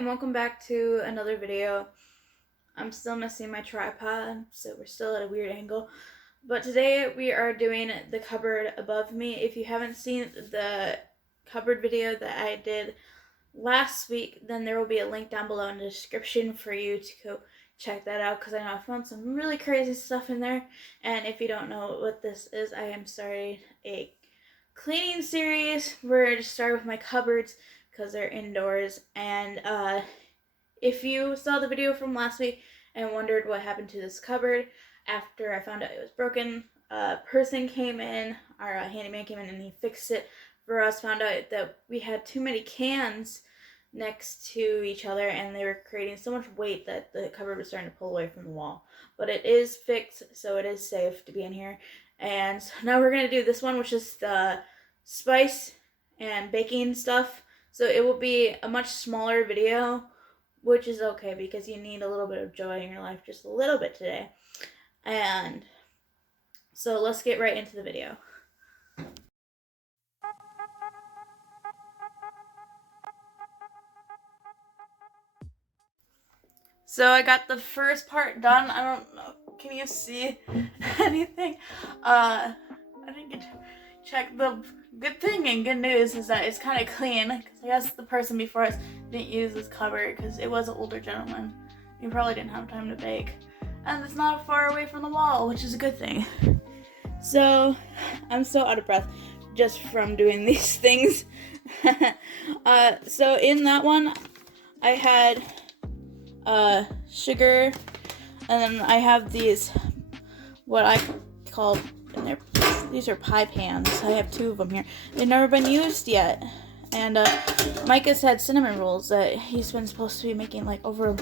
and welcome back to another video. I'm still missing my tripod, so we're still at a weird angle. But today we are doing the cupboard above me. If you haven't seen the cupboard video that I did last week, then there will be a link down below in the description for you to go check that out, because I know I found some really crazy stuff in there. And if you don't know what this is, I am starting a cleaning series. We're going to start with my cupboards because they're indoors. And if you saw the video from last week and wondered what happened to this cupboard after I found out it was broken, a person came in, our handyman came in, and he fixed it for us. Found out that we had too many cans next to each other and they were creating so much weight that the cupboard was starting to pull away from the wall. But it is fixed, so it is safe to be in here. And so now we're going to do this one, which is the spice and baking stuff. So it will be a much smaller video, which is okay because you need a little bit of joy in your life, just a little bit today. And so let's get right into the video. So I got the first part done. I don't know, can you see anything? I didn't get to check. The good thing and good news is that it's kind of clean, because I guess the person before us didn't use this cupboard because it was an older gentleman. He probably didn't have time to bake. And it's not far away from the wall, which is a good thing. So I'm so out of breath just from doing these things. So in that one, I had sugar, and then I have these, what I call, these are pie pans. I have two of them here. They've never been used yet. And Micah's had cinnamon rolls that he's been supposed to be making over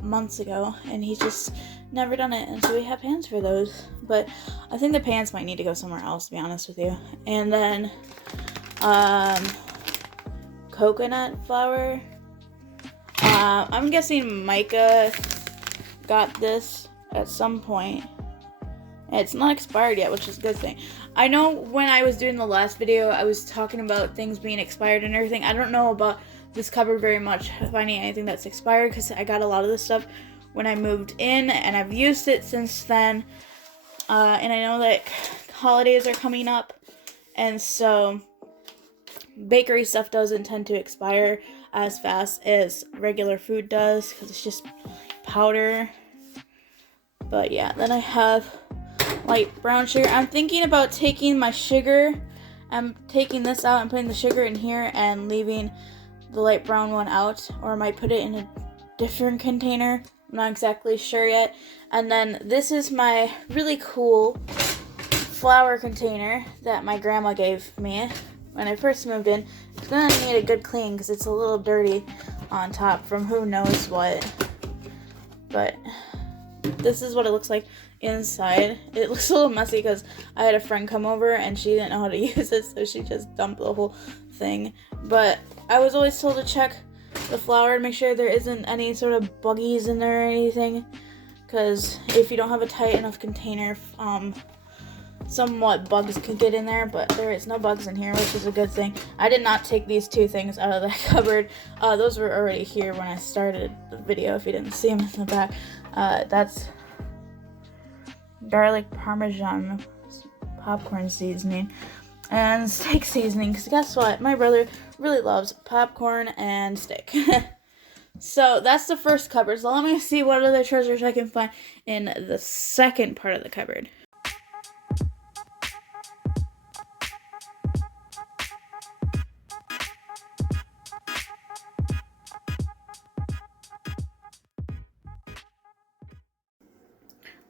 months ago, and he's just never done it, and so we have pans for those. But I think the pans might need to go somewhere else, to be honest with you. And then coconut flour. I'm guessing Micah got this at some point. It's not expired yet, which is a good thing. I know when I was doing the last video, I was talking about things being expired and everything. I don't know about this cupboard very much, finding anything that's expired, because I got a lot of this stuff when I moved in, and I've used it since then. And I know that holidays are coming up, and so bakery stuff doesn't tend to expire as fast as regular food does, because it's just powder. But yeah, then I have light brown sugar. I'm thinking about taking my sugar, I'm taking this out and putting the sugar in here and leaving the light brown one out, or I might put it in a different container. I'm not exactly sure yet. And then this is my really cool flour container that my grandma gave me when I first moved in. It's gonna need a good clean because it's a little dirty on top from who knows what. But this is what it looks like inside. It looks a little messy because I had a friend come over and she didn't know how to use it, so she just dumped the whole thing. But I was always told to check the flour and make sure there isn't any sort of buggies in there or anything, because if you don't have a tight enough container, somewhat bugs could get in there, but there is no bugs in here, which is a good thing. I did not take these two things out of the cupboard. Those were already here when I started the video, if you didn't see them in the back. That's garlic parmesan popcorn seasoning and steak seasoning, because guess what? My brother really loves popcorn and steak. So that's the first cupboard. So let me see what other treasures I can find in the second part of the cupboard.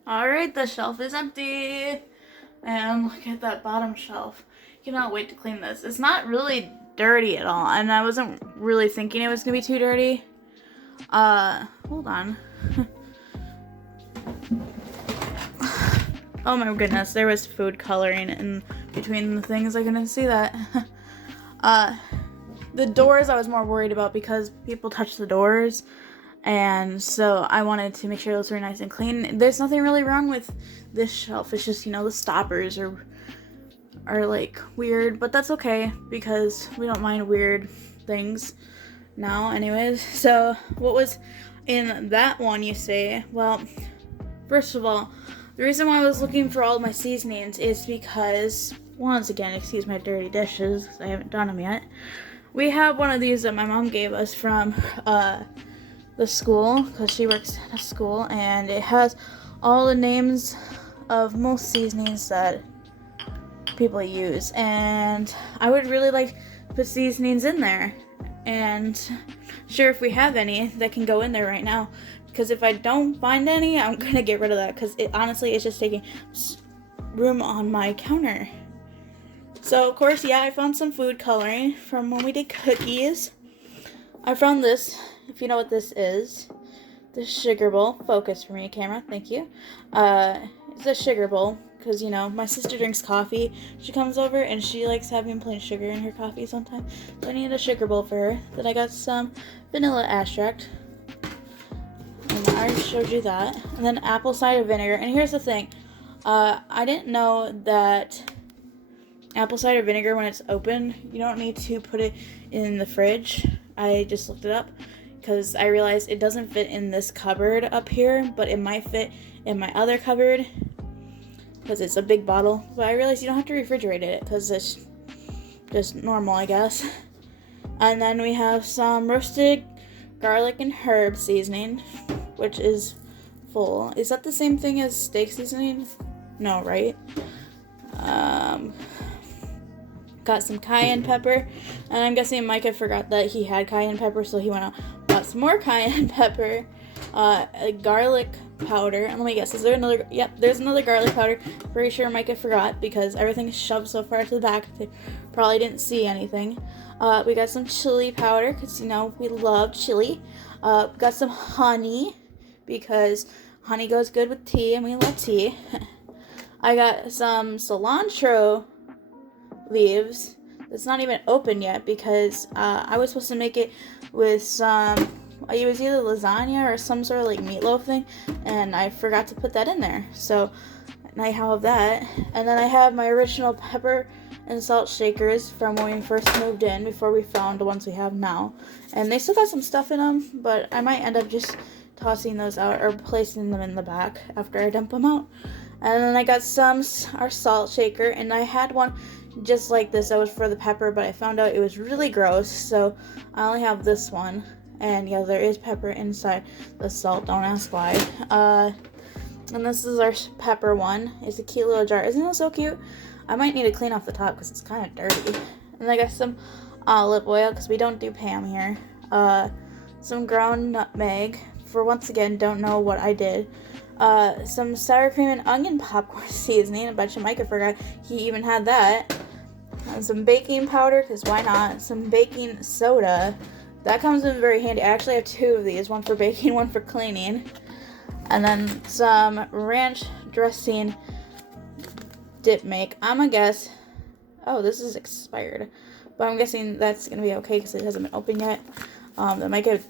Alright, the shelf is empty. And look at that bottom shelf. Cannot wait to clean this. It's not really dirty at all, and I wasn't really thinking it was gonna be too dirty. Hold on. Oh my goodness, there was food coloring in between the things. I couldn't see that. The doors I was more worried about because people touch the doors, and so I wanted to make sure those were nice and clean. There's nothing really wrong with this shelf. It's just, the stoppers are weird, but that's okay because we don't mind weird things. now. Anyways, so what was in that one, you say? Well, first of all, the reason why I was looking for all of my seasonings is because, once again, excuse my dirty dishes, because I haven't done them yet. We have one of these that my mom gave us from the school, because she works at a school, and it has all the names of most seasonings that people use, and I would really like to put seasonings in there, and sure, if we have any that can go in there right now, because if I don't find any, I'm gonna get rid of that, because it honestly is just taking room on my counter. So of course, yeah, I found some food coloring from when we did cookies. I found this, if you know what this is, the sugar bowl. Focus for me, camera, thank you. It's a sugar bowl, because, you know, my sister drinks coffee. She comes over and she likes having plain sugar in her coffee sometimes. So I need a sugar bowl for her. Then I got some vanilla extract. And I already showed you that. And then apple cider vinegar. And here's the thing. I didn't know that apple cider vinegar, when it's open, you don't need to put it in the fridge. I just looked it up because I realized it doesn't fit in this cupboard up here, but it might fit in my other cupboard because it's a big bottle. But I realized you don't have to refrigerate it because it's just normal, I guess. And then we have some roasted garlic and herb seasoning, which is full. Is that the same thing as steak seasoning? No, right? Got some cayenne pepper, and I'm guessing Micah forgot that he had cayenne pepper, so he went out and bought some more cayenne pepper, a garlic powder, and let me guess, is there another? Yep, there's another garlic powder. Pretty sure Micah forgot because everything is shoved so far to the back they probably didn't see anything. We got some chili powder because, you know, we love chili. Got some honey because honey goes good with tea and we love tea. I got some cilantro leaves. It's not even open yet because I was supposed to make it with some, it was either lasagna or some sort of like meatloaf thing, and I forgot to put that in there. So I have that, and then I have my original pepper and salt shakers from when we first moved in before we found the ones we have now, and they still got some stuff in them, but I might end up just tossing those out or placing them in the back after I dump them out. And then I got our salt shaker, and I had one just like this that was for the pepper, but I found out it was really gross, so I only have this one. And yeah, there is pepper inside the salt, don't ask why. And this is our pepper one. It's a cute little jar. Isn't it so cute? I might need to clean off the top because it's kind of dirty. And I got some olive oil because we don't do Pam here. Some ground nutmeg, for once again, don't know what I did. Some sour cream and onion popcorn seasoning. I bet you Micah forgot he even had that. And some baking powder, because why not? Some baking soda. That comes in very handy. I actually have two of these, one for baking, one for cleaning. And then some ranch dressing dip make. I'm gonna guess, oh, this is expired. But I'm guessing that's gonna be okay because it hasn't been opened yet. That Micah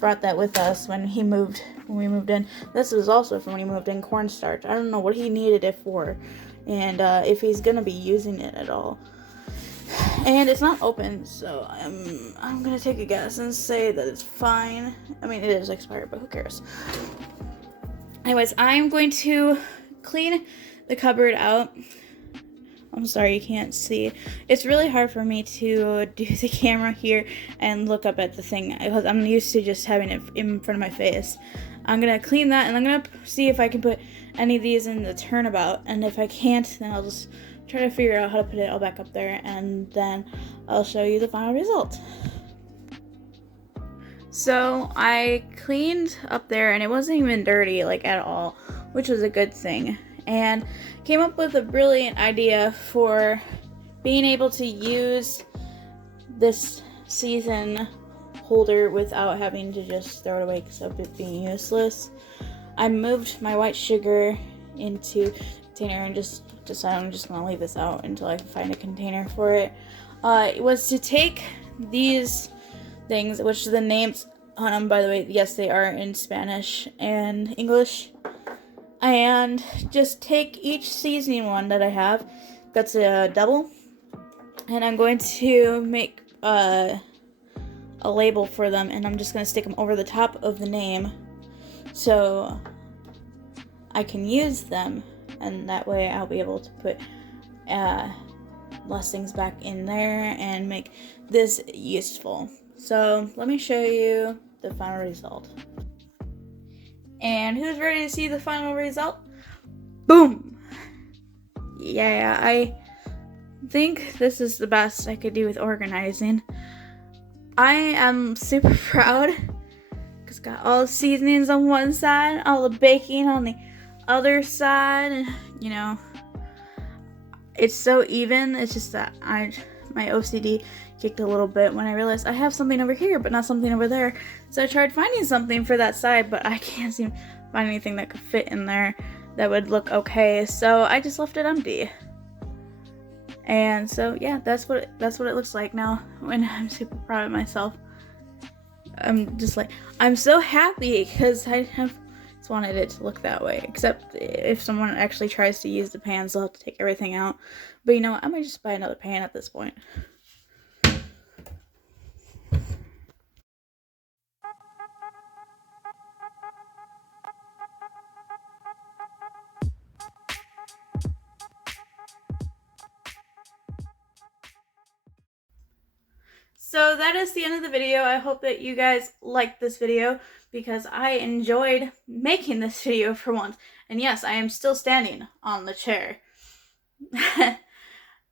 brought that with us when we moved in. This was also from when he moved in, cornstarch. I don't know what he needed it for, and if he's gonna be using it at all. And it's not open, so I'm gonna take a guess and say that it's fine. I mean, it is expired, but who cares? Anyways, I'm going to clean the cupboard out. I'm sorry you can't see. It's really hard for me to do the camera here and look up at the thing because I'm used to just having it in front of my face. I'm gonna clean that, and I'm gonna see if I can put any of these in the turnabout, and if I can't, then I'll just try to figure out how to put it all back up there, and then I'll show you the final result. So I cleaned up there, and it wasn't even dirty, like, at all, which was a good thing, and came up with a brilliant idea for being able to use this season holder without having to just throw it away because of it being useless. I moved my white sugar into a container and just decided I'm just going to leave this out until I can find a container for it. It was to take these things, which the names on them, by the way, yes, they are in Spanish and English, and just take each seasoning one that I have, that's a double, and I'm going to make a label for them, and I'm just going to stick them over the top of the name so I can use them, and that way I'll be able to put less things back in there and make this useful. So let me show you the final result. And who's ready to see the final result? Boom! Yeah, I think this is the best I could do with organizing. I am super proud because got all the seasonings on one side, all the baking on the other side, and you know, it's so even. It's just that my OCD kicked a little bit when I realized I have something over here but not something over there. So I tried finding something for that side, but I can't seem to find anything that could fit in there that would look okay. So I just left it empty. And so yeah, that's what it looks like now. When I'm super proud of myself. I'm just like, I'm so happy because I have just wanted it to look that way. Except if someone actually tries to use the pans, they'll have to take everything out. But you know what? I might just buy another pan at this point. So that is the end of the video. I hope that you guys liked this video because I enjoyed making this video for once. And yes, I am still standing on the chair.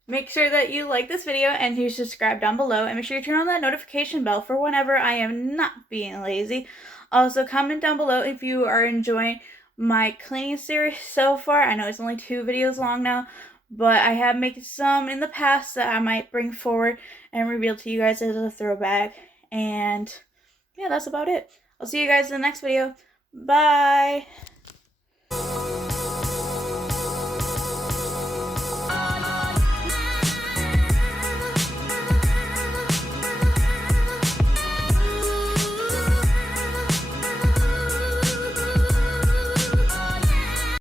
Make sure that you like this video and you subscribe down below, and make sure you turn on that notification bell for whenever I am not being lazy. Also, comment down below if you are enjoying my cleaning series so far. I know it's only 2 videos long now, but I have made some in the past that I might bring forward and reveal to you guys as a throwback. And yeah, that's about it. I'll see you guys in the next video. Bye!